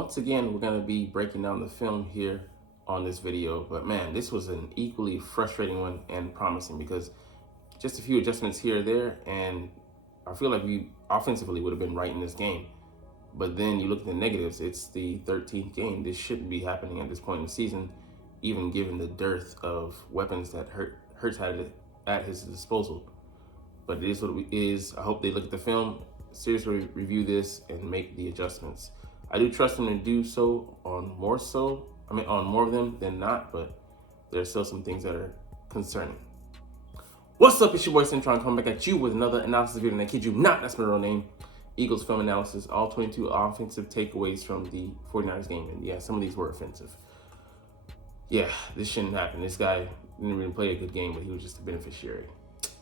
Once again, we're going to be breaking down the film here on this video, but man, this was an equally frustrating one and promising because just a few adjustments here or there, and I feel like we offensively would have been right in this game. But then you look at the negatives, it's the 13th game. This shouldn't be happening at this point in the season, even given the dearth of weapons that Hurts had at his disposal. But it is what it is. I hope they look at the film, seriously review this, and make the adjustments. I do trust them to do so on more of them than not, but there are still some things that are concerning. What's up, it's your boy Centron coming back at you with another analysis video, and I kid you not, that's my real name. Eagles film analysis, all 22 offensive takeaways from the 49ers game, and yeah, some of these were offensive. Yeah, this shouldn't happen. This guy didn't really play a good game, but he was just a beneficiary,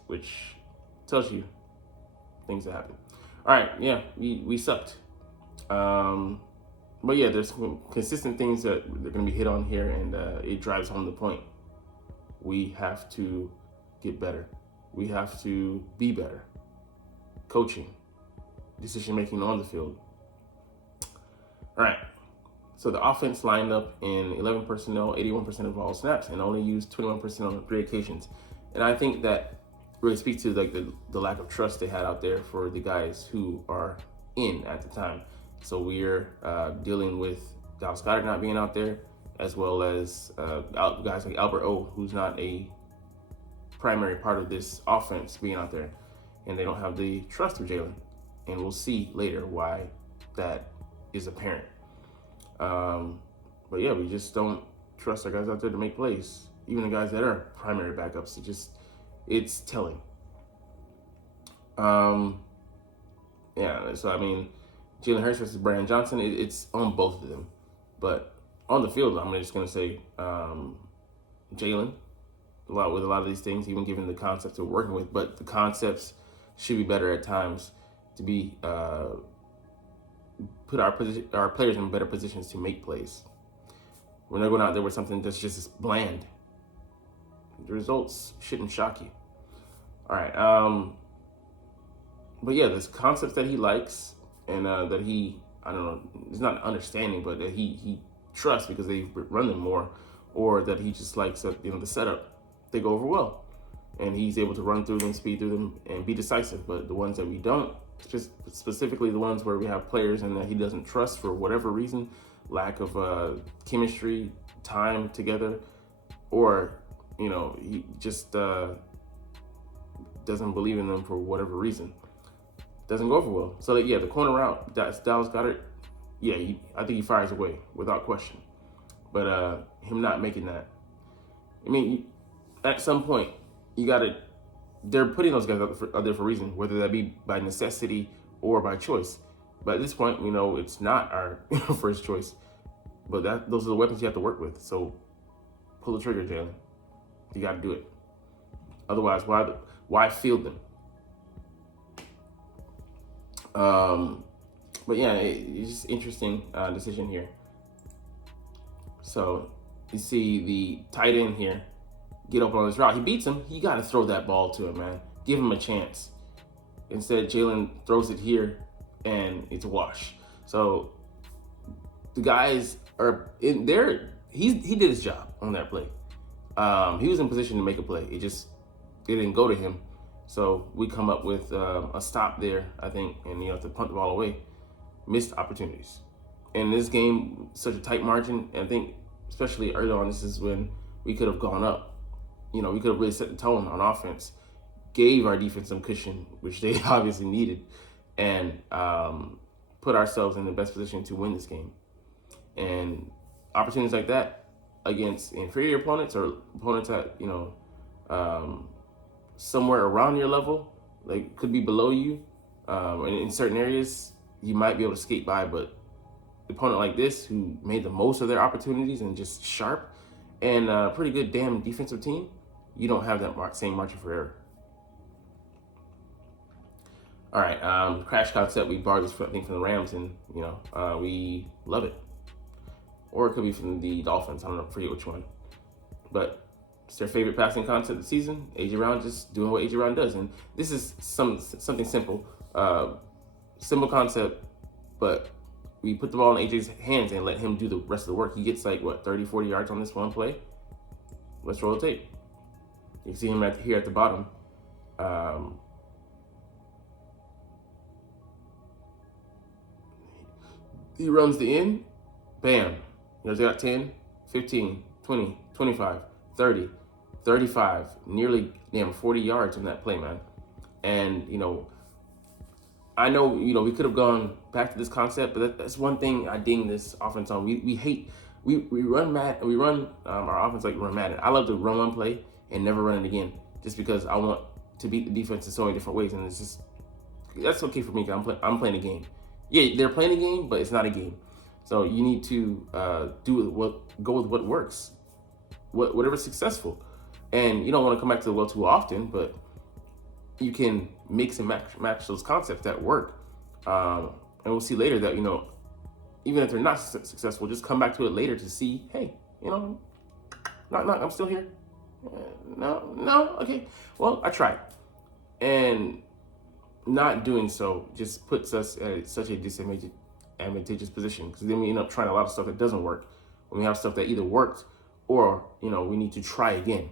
which tells you things that happen. All right, yeah, we sucked. But yeah, there's consistent things that they're going to be hit on here, and it drives home the point. We have to get better. We have to be better. Coaching, decision making on the field. All right. So the offense lined up in 11 personnel, 81% of all snaps, and only used 21% on 3 occasions. And I think that really speaks to like the lack of trust they had out there for the guys who are in at the time. So we're dealing with Dallas Goedert not being out there, as well as guys like Albert O, who's not a primary part of this offense, being out there. And they don't have the trust of Jalen. And we'll see later why that is apparent. But yeah, we just don't trust our guys out there to make plays. Even the guys that are primary backups, it's telling. Yeah, so I mean, Jalen Hurts versus Brandon Johnson, it's on both of them. But on the field, I'm just going to say Jalen, with a lot of these things, even given the concepts we're working with. But the concepts should be better at times to be put our players in better positions to make plays. We're not going out there with something that's just bland. The results shouldn't shock you. All right. But yeah, there's concepts that he likes and that he, I don't know, it's not understanding, but that he trusts because they run them more, or that he just likes the setup. They go over well, and he's able to run through them, speed through them, and be decisive. But the ones that we don't, just specifically the ones where we have players and that he doesn't trust for whatever reason, lack of chemistry, time together, or he just doesn't believe in them for whatever reason. Doesn't go over well. So that, yeah, the corner route, that's Dallas Goedert. Yeah, I think he fires away without question. But him not making that, I mean, at some point they're putting those guys out there for a reason, whether that be by necessity or by choice. But at this point, we know it's not our first choice. But those are the weapons you have to work with. So pull the trigger, Jalen. You got to do it. Otherwise, why field them? But yeah, it's just interesting decision here. So you see the tight end here get up on this route. He beats him. You got to throw that ball to him, man. Give him a chance. Instead, Jalen throws it here, and it's a wash. So the guys are in there. He did his job on that play. He was in position to make a play. It didn't go to him. So we come up with a stop there, I think, and to punt the ball away. Missed opportunities. In this game, such a tight margin, and I think especially early on, this is when we could have gone up. We could have really set the tone on offense, gave our defense some cushion, which they obviously needed, and put ourselves in the best position to win this game. And opportunities like that against inferior opponents or opponents that, somewhere around your level, like could be below you, and in certain areas, you might be able to skate by, but an opponent like this who made the most of their opportunities and just sharp and a pretty good damn defensive team, you don't have that same margin for error. All right, crash concept, we borrowed this, I think, from the Rams, and, we love it. Or it could be from the Dolphins, I don't know, forget which one. But it's their favorite passing concept this season. A.J. Brown just doing what A.J. Brown does. And this is something simple. Simple concept, but we put the ball in AJ's hands and let him do the rest of the work. He gets like, what, 30, 40 yards on this one play? Let's roll the tape. You see him here at the bottom. He runs the end, bam. You know, they got 10, 15, 20, 25, 30, 35, nearly 40 yards on that play, man. And, you know, I know, you know, we could have gone back to this concept, but that's one thing I ding this offense on. We run our offense like we run Madden. I love to run one play and never run it again, just because I want to beat the defense in so many different ways, and it's just, that's okay for me. I'm playing a game. Yeah, they're playing a game, but it's not a game. So you need to go with what works, whatever's successful, and you don't want to come back to the well too often, but you can mix and match those concepts that work. And we'll see later that, you know, even if they're not successful, just come back to it later to see, hey, you know, I'm still here. No, okay. Well, I tried. And not doing so just puts us at such a disadvantageous position, because then we end up trying a lot of stuff that doesn't work when we have stuff that either worked or, you know, we need to try again.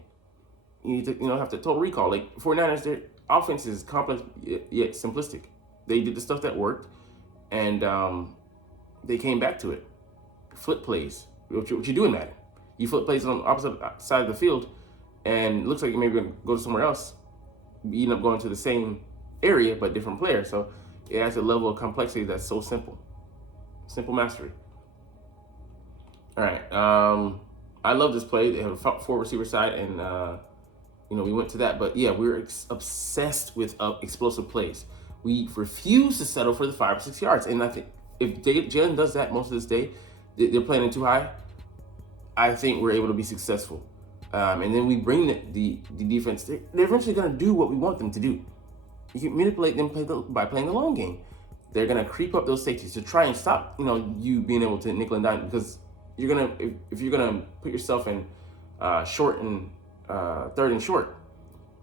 You need to, you know, have to total recall. Like 49ers, their offense is complex yet simplistic. They did the stuff that worked, and they came back to it. Flip plays, what you do in Madden. You flip plays on the opposite side of the field, and it looks like you're maybe going to go to somewhere else. You end up going to the same area, but different player. So it has a level of complexity that's so simple. Simple mastery. All right. I love this play. They have a 4 receiver side, and you know, we went to that. But yeah, we're obsessed with explosive plays. We refuse to settle for the 5 or 6 yards. And I think if Jalen does that most of this day, they're playing it too high, I think we're able to be successful. And then we bring the defense. They're eventually going to do what we want them to do. You can manipulate them by playing the long game. They're going to creep up those safeties to try and stop, you know, you being able to nickel and dime, because you're going to, if you're going to put yourself in short and third and short,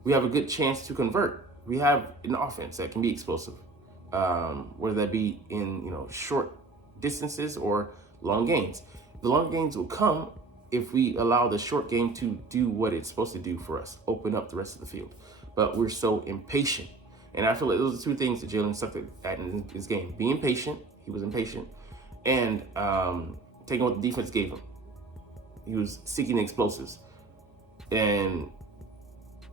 we have a good chance to convert. We have an offense that can be explosive, whether that be in, you know, short distances or long gains. The long gains will come if we allow the short game to do what it's supposed to do for us, open up the rest of the field. But we're so impatient. And I feel like those are 2 things that Jalen sucked at in his game. Being patient, he was impatient, and taking what the defense gave him. He was seeking explosives. And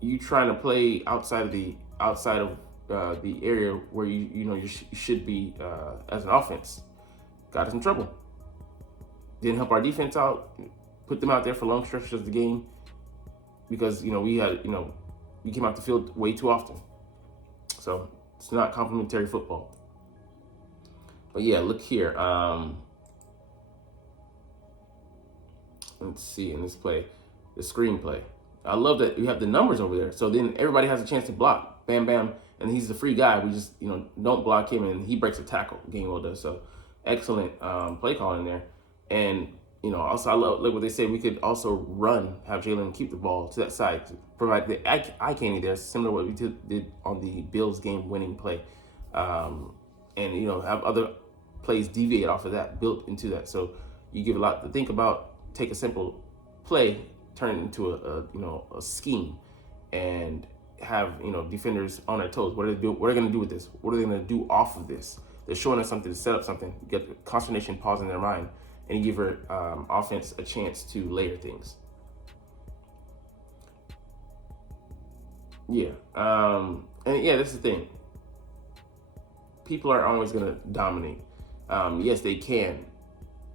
you trying to play outside of the area where you should be as an offense, got us in trouble. Didn't help our defense out, put them out there for long stretches of the game, because, you know, we came out the field way too often. So it's not complimentary football. But yeah, look here. Let's see in this play, the screenplay. I love that you have the numbers over there. So then everybody has a chance to block. Bam, bam. And he's the free guy. We just, you know, don't block him, and he breaks a tackle. Gainwell does. So excellent play calling there. And, you know, also I love what they say. We could also have Jalen keep the ball to that side to provide the eye candy there, similar to what we did on the Bills game-winning play, and, you know, have other plays deviate off of that, built into that. So you give a lot to think about. Take a simple play, turn it into a scheme, and have, you know, defenders on their toes. What are they going to do with this? What are they going to do off of this? They're showing us something to set up something. You get the consternation pause in their mind, and you give her offense a chance to layer things. Yeah. And yeah, that's the thing. People aren't always going to dominate. Yes, they can.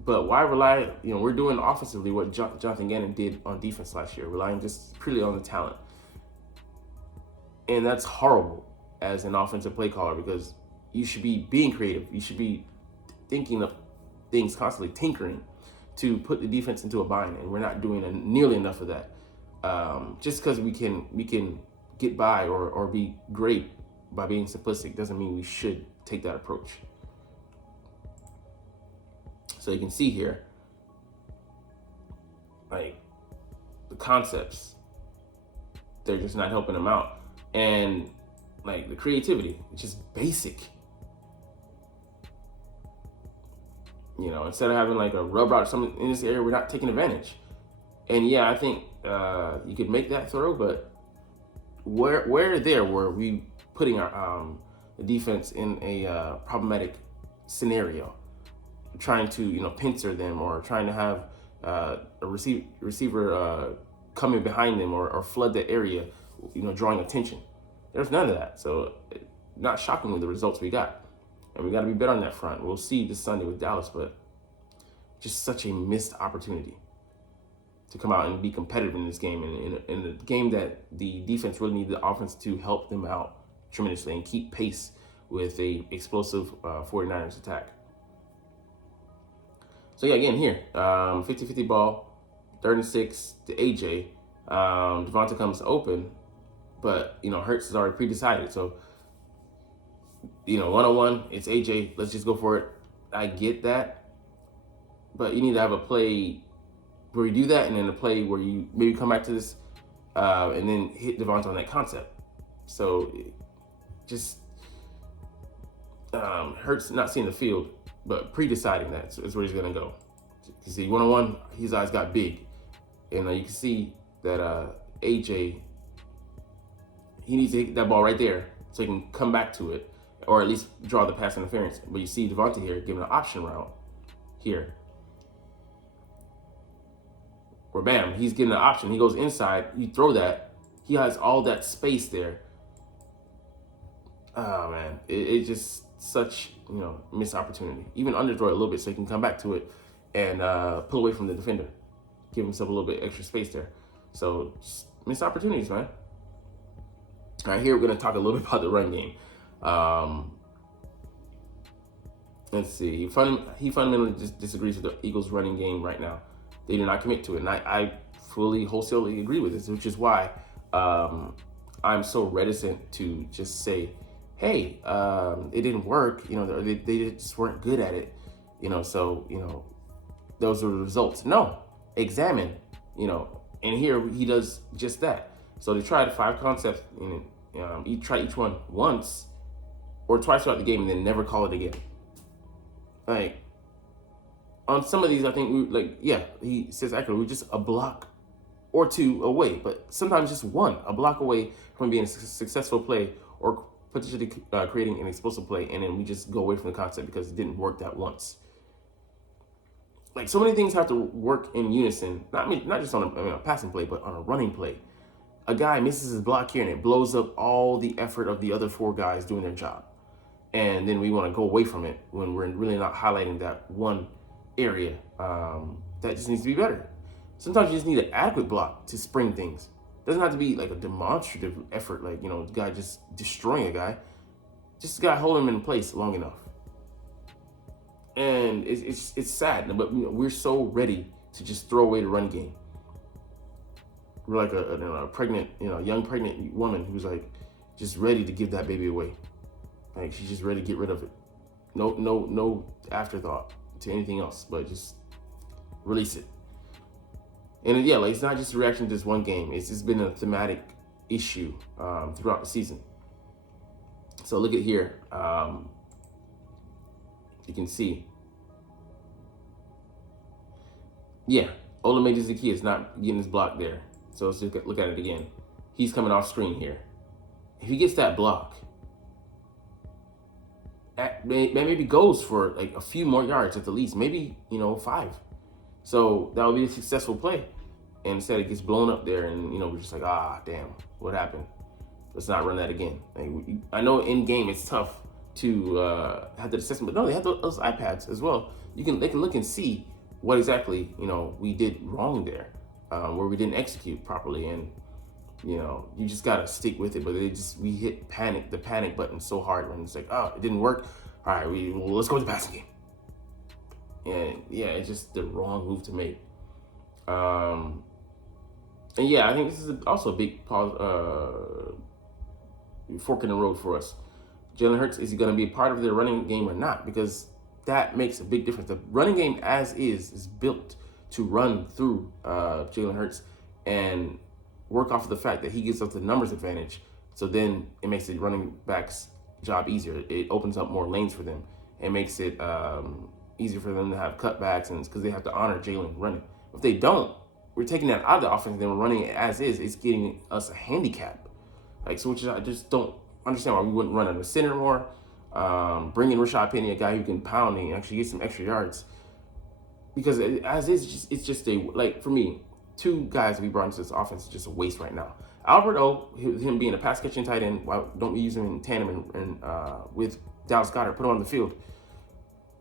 But why rely, you know, we're doing offensively what Jonathan Gannon did on defense last year, relying just purely on the talent. And that's horrible as an offensive play caller, because you should be being creative. You should be thinking of things, constantly tinkering to put the defense into a bind, and we're not doing nearly enough of that. Just because we can get by or be great by being simplistic doesn't mean we should take that approach. So you can see here, like, the concepts, they're just not helping them out. And like the creativity, which is basic. You know, instead of having like a rub route or something in this area, we're not taking advantage. And yeah, I think you could make that throw, but where there were we putting our the defense in a problematic scenario, trying to pincer them or trying to have a receiver coming behind them or flood the area, drawing attention. There's none of that. So not shockingly, the results we got, and we got to be better on that front. We'll see this Sunday with Dallas, but just such a missed opportunity to come out and be competitive in this game, and in a game that the defense really needed the offense to help them out tremendously and keep pace with a explosive 49ers attack. So yeah, again here, 50-50 ball, 3rd and 6 to AJ. Devonta comes open, but Hurts is already pre-decided. So one-on-one, it's AJ. Let's just go for it. I get that, but you need to have a play where you do that, and then a play where you maybe come back to this and then hit Devonta on that concept. So just Hurts not seeing the field, but pre-deciding that is where he's going to go. You see, one-on-one, his eyes got big. And you can see that AJ, he needs to hit that ball right there so he can come back to it, or at least draw the pass interference. But you see Devonta here giving an option route here, where bam, he's getting an option. He goes inside, you throw that. He has all that space there. Oh, man, it's just such, missed opportunity. Even underthrow it a little bit so he can come back to it and pull away from the defender. Give himself a little bit extra space there. So, just missed opportunities, man. All right, here we're going to talk a little bit about the run game. Let's see. He fundamentally disagrees with the Eagles' running game right now. They do not commit to it. And I fully, wholesalely agree with this, which is why I'm so reticent to just say, hey, it didn't work. They just weren't good at it. So, those are the results. No, examine, and here he does just that. So they tried 5 concepts, try each one once or twice throughout the game and then never call it again. Like, on some of these, I think he says accurately, we're just a block or 2 away, but sometimes just a block away from being a successful play or potentially creating an explosive play, and then we just go away from the concept because it didn't work that once. Like, so many things have to work in unison, not just on a passing play, but on a running play. A guy misses his block here, and it blows up all the effort of the other 4 guys doing their job. And then we want to go away from it when we're really not highlighting that one area that just needs to be better. Sometimes you just need an adequate block to spring things. It doesn't have to be like a demonstrative effort, like, the guy just destroying a guy. Just a guy holding him in place long enough. And it's sad, but we're so ready to just throw away the run game. We're like a pregnant, young pregnant woman who's like just ready to give that baby away. Like, she's just ready to get rid of it. No afterthought to anything else, but just release it. And yeah, it's not just a reaction to this one game. It's just been a thematic issue throughout the season. So look at here. You can see. Yeah, Olamide Zaccheaus is not getting his block there. So let's look at it again. He's coming off screen here. If he gets that block, that maybe goes for like a few more yards at the least, maybe 5. So that would be a successful play. And instead it gets blown up there, and we're just like, damn, what happened? Let's not run that again. Like, I know in game it's tough to have the assessment, but no, they have those iPads as well. They can look and see what exactly we did wrong there, where we didn't execute properly, and you just gotta stick with it. But we hit the panic button so hard when it's like, it didn't work. All right, let's go to the passing game. And yeah, it's just the wrong move to make. And yeah, I think this is also a big fork in the road for us. Jalen Hurts, is he going to be a part of their running game or not? Because that makes a big difference. The running game as is built to run through Jalen Hurts and work off of the fact that he gives us the numbers advantage. So then it makes the running back's job easier. It opens up more lanes for them. It makes it easier for them to have cutbacks, and it's because they have to honor Jalen running. If they don't, we're taking that out of the offense and then we're running it as is. It's getting us a handicap. Like, so which is, I just don't understand why we wouldn't run on the center more. Bring in Rashad Penny, a guy who can pound and actually get some extra yards. Because as is, it's just a, like, for me, two guys we brought into this offense is just a waste right now. Albert O, him being a pass catching tight end, why don't we use him in tandem and with Dallas Goedert, put him on the field?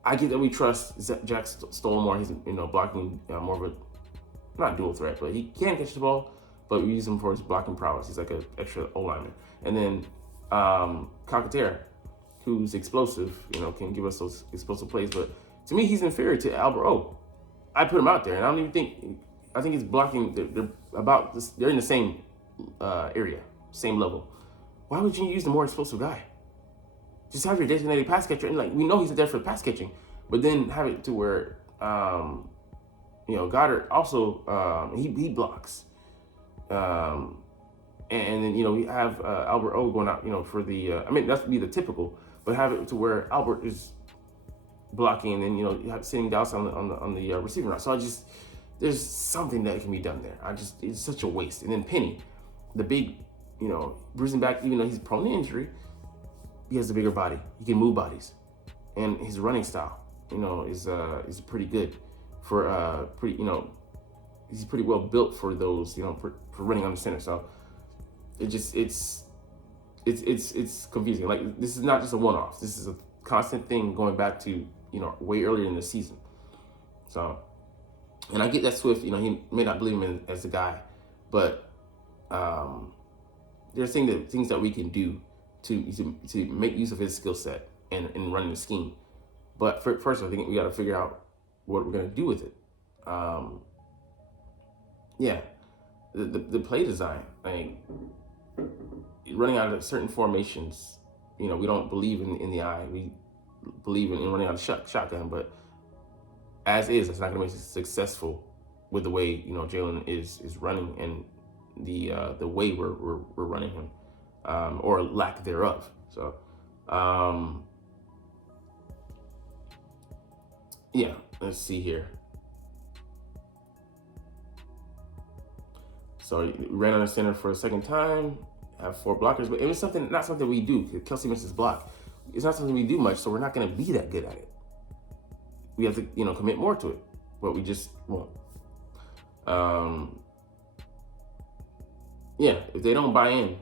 I get that we trust Jack Stollmore. He's blocking more of a, not dual threat, but he can catch the ball. But we use him for his blocking prowess. He's like an extra O lineman. And then Calcaterra, who's explosive, can give us those explosive plays. But to me, he's inferior to Albert O. I put him out there, and I don't even think. I think he's blocking. They're about this. They're in the same area, same level. Why would you use the more explosive guy? Just have your designated pass catcher, and we know he's there for pass catching, but then have it to where Goddard also he blocks, and then we have Albert O going out for the that would be the typical, but have it to where Albert is blocking, and then you have sitting Dallas on the receiving route. So there's something that can be done there. It's such a waste. And then Penny, the big bruising back, even though he's prone to injury, he has a bigger body. He can move bodies, and his running style, is pretty good for he's pretty well built for those, for running on the center. So it's confusing. Like, this is not just a one-off. This is a constant thing going back to way earlier in the season. So, and I get that Swift, he may not believe him as a guy, but there's things that we can do to make use of his skill set and running the scheme. But first, I think we got to figure out what we're going to do with it. The play design, like running out of certain formations, we don't believe in the eye. We believe in running out of shotgun, but as is, it's not going to be successful with the way Jalen is running and the way we're running him, or lack thereof. So let's see here. So we ran on the center for a second time, have 4 blockers, but it was not something we do. Kelsey misses block. It's not something we do much, so we're not going to be that good at it. We have to, commit more to it, but we just won't. If they don't buy in,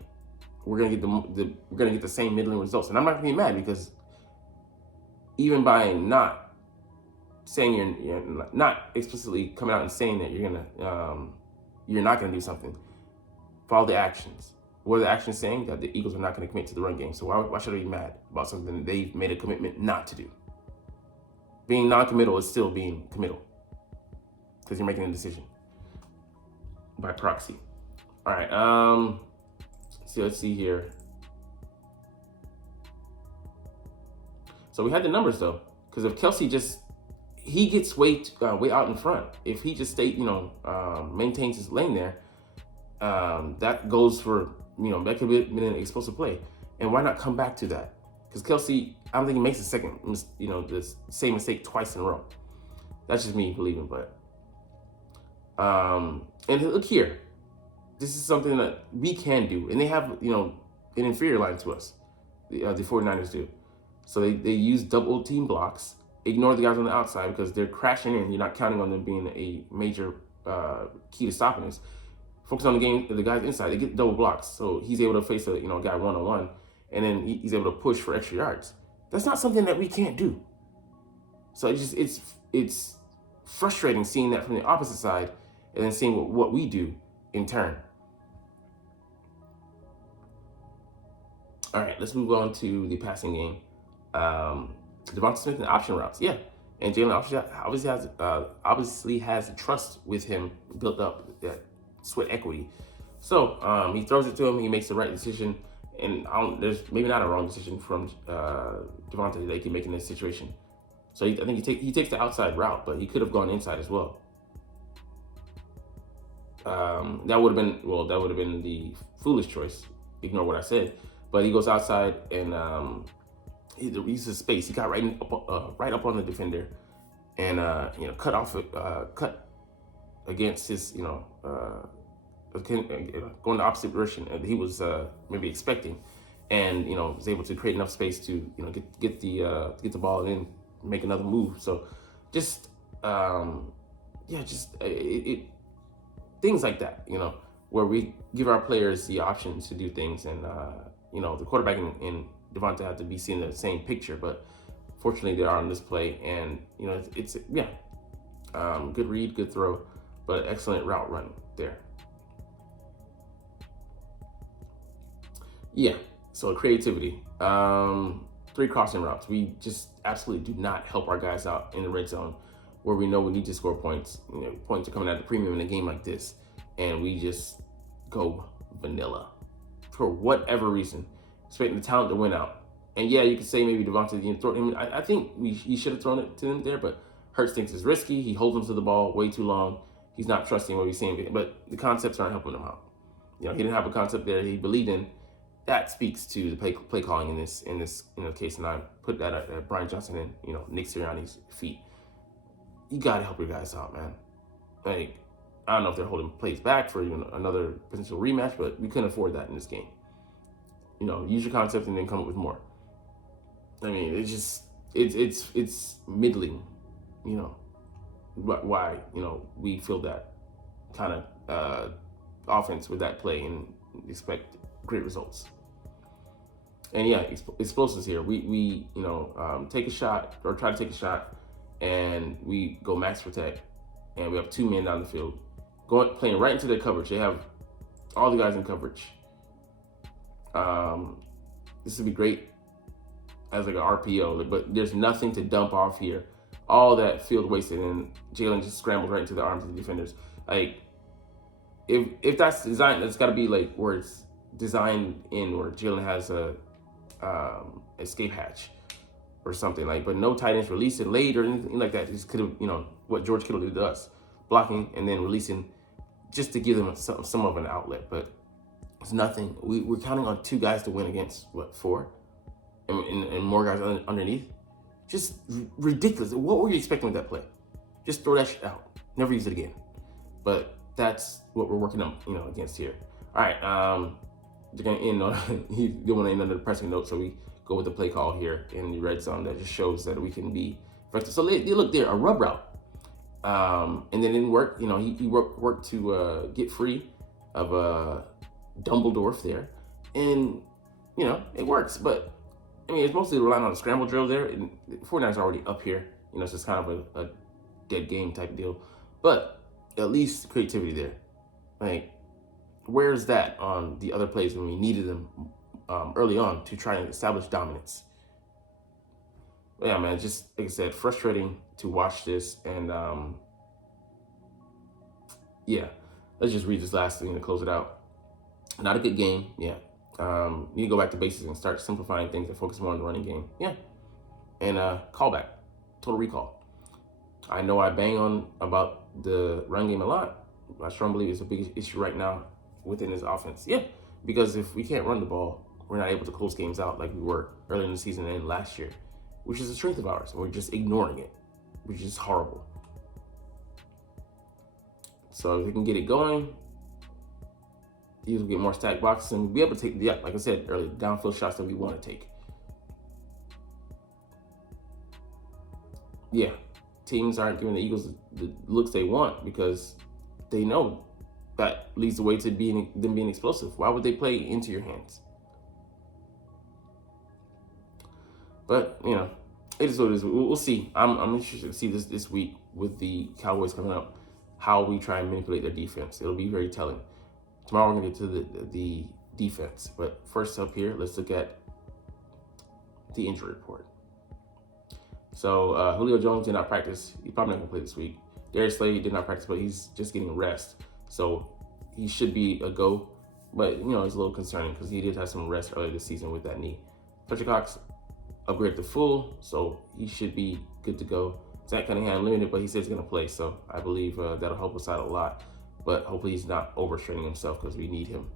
we're gonna get the same middling results, and I'm not gonna be mad, because even by not saying you're not explicitly coming out and saying that you're not gonna do something, follow the actions. What are the actions saying? That the Eagles are not going to commit to the run game. So why should I be mad about something that they've made a commitment not to do? Being non-committal is still being committal, because you're making a decision by proxy. All right. Let's see here. So we had the numbers though, because if Kelsey he gets way out in front. If he just maintains his lane there, that goes for. That could be an explosive play. And why not come back to that? Because Kelsey, I don't think he makes the same mistake twice in a row. That's just me believing, but. And look here. This is something that we can do. And they have, an inferior line to us. The 49ers do. So they use double team blocks. Ignore the guys on the outside because they're crashing in. You're not counting on them being a major key to stopping us. Focus on the guys inside. They get double blocks, so he's able to face a guy one-on-one, and then he's able to push for extra yards. That's not something that we can't do. So it's frustrating seeing that from the opposite side, and then seeing what we do in turn. All right, let's move on to the passing game. Devonta Smith and option routes, and Jalen obviously has trust with him built up, that sweat equity. So he throws it to him. He makes the right decision, and there's maybe not a wrong decision from Devonta that he can make in this situation. So I think he takes the outside route, but he could have gone inside as well. That would have been the foolish choice. Ignore what I said. But he goes outside and he uses space. He got right up on the defender, and cut against his going the opposite direction that he was maybe expecting, and was able to create enough space to get the ball and then make another move. So just things like that, where we give our players the options to do things, and the quarterback and Devonta have to be seeing the same picture, but fortunately they are on this play, and it's good read, good throw, but excellent route run there. Yeah, so creativity. 3 crossing routes. We just absolutely do not help our guys out in the red zone, where we know we need to score points. Points are coming at the premium in a game like this, and we just go vanilla for whatever reason, expecting the talent to win out. And yeah, you could say maybe Devonta throw him. I think he should have thrown it to him there, but Hurts thinks it's risky. He holds him to the ball way too long. He's not trusting what he's saying, but the concepts aren't helping him out. He didn't have a concept there he believed in. That speaks to the play calling in this case, and I put that at Brian Johnson and Nick Sirianni's feet. You gotta help your guys out, man. Like, I don't know if they're holding plays back for another potential rematch, but we couldn't afford that in this game. Use your concept and then come up with more. I mean, it's middling. Why we feel that kind of offense with that play and expect great results. And yeah, explosives here. We take a shot or try to take a shot, and we go max protect, and we have 2 men down the field, playing right into their coverage. They have all the guys in coverage. This would be great as like an RPO, but there's nothing to dump off here. All that field wasted, and Jalen just scrambles right into the arms of the defenders. Like, if that's designed, that's got to be like where it's designed in, where Jalen has a escape hatch or something, like, but no tight ends releasing late or anything like that. Just could have, what George Kittle did to us, blocking and then releasing just to give them some of an outlet. But it's nothing. We're counting on 2 guys to win against 4, and more guys underneath. Just ridiculous. What were you expecting with that play? Just throw that shit out. Never use it again. But that's what we're working on, against here. All right. They're gonna end on. He didn't want to end under the pressing note, so we go with the play call here in the red zone that just shows that we can be effective. So they look there, a rub route, and then it didn't work. He worked to get free of Dumbledore there, and it works. But I mean, it's mostly relying on the scramble drill there, and 49ers are already up here. It's just kind of a dead game type deal, but at least creativity there. Like, where's that on the other plays when we needed them early on to try and establish dominance? But yeah, man, just like I said, frustrating to watch this. And yeah, let's just read this last thing to close it out. Not a good game. Yeah. Need to go back to basics and start simplifying things and focus more on the running game. Yeah. And callback, total recall. I know I bang on about the run game a lot. I strongly believe it's a big issue right now within this offense. Yeah, because if we can't run the ball, we're not able to close games out like we were early in the season and last year, which is a strength of ours, and we're just ignoring it, which is horrible. So if we can get it going, these will get more stacked boxes and we'll be able to take, like I said earlier, downfield shots that we want to take. Yeah, teams aren't giving the Eagles the looks they want because they know that leads the way to them being explosive. Why would they play into your hands? But it is what it is. We'll see. I'm interested to see this week with the Cowboys coming up, how we try and manipulate their defense. It'll be very telling. Tomorrow we're gonna get to the defense, but first up here, let's look at the injury report. So Julio Jones did not practice. He's probably not gonna play this week. Darius Slade did not practice, but he's just getting rest. So he should be a go, but it's a little concerning because he did have some rest earlier this season with that knee. Fletcher Cox upgraded to full, so he should be good to go. Zach Cunningham limited, but he says he's gonna play, so I believe that'll help us out a lot. But hopefully he's not overstraining himself because we need him.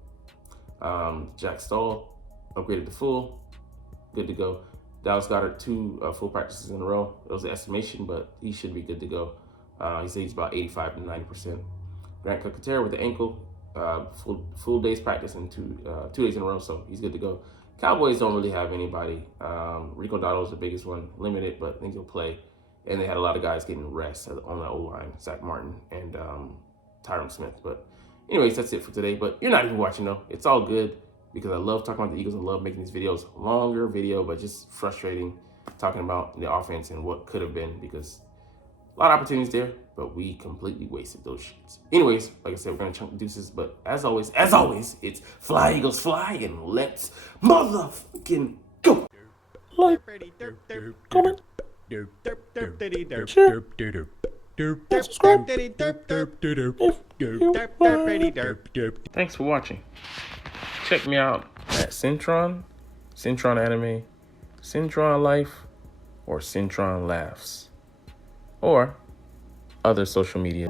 Jack Stoll upgraded to full, good to go. Dallas Goedert 2 full practices in a row. It was an estimation, but he should be good to go. He said he's about 85 to 90%. Grant Cook with the ankle, full day's practice and 2 days in a row, so he's good to go. Cowboys don't really have anybody. Rico Dotto's the biggest one, limited, but I think he'll play. And they had a lot of guys getting rest on the O-line, Zach Martin and Tyron Smith. But anyways, that's it for today. But you're not even watching, though. It's all good because I love talking about the Eagles. I love making these videos. Longer video, but just frustrating talking about the offense and what could have been, because a lot of opportunities there, but we completely wasted those shits. Anyways, like I said, we're going to chunk the deuces. But as always, it's fly, Eagles, fly, and let's motherfucking go. Like, comment, share, and subscribe if you want. Thanks for watching. Check me out at Centron Anime, Centron Life, or Centron Laughs, or other social media.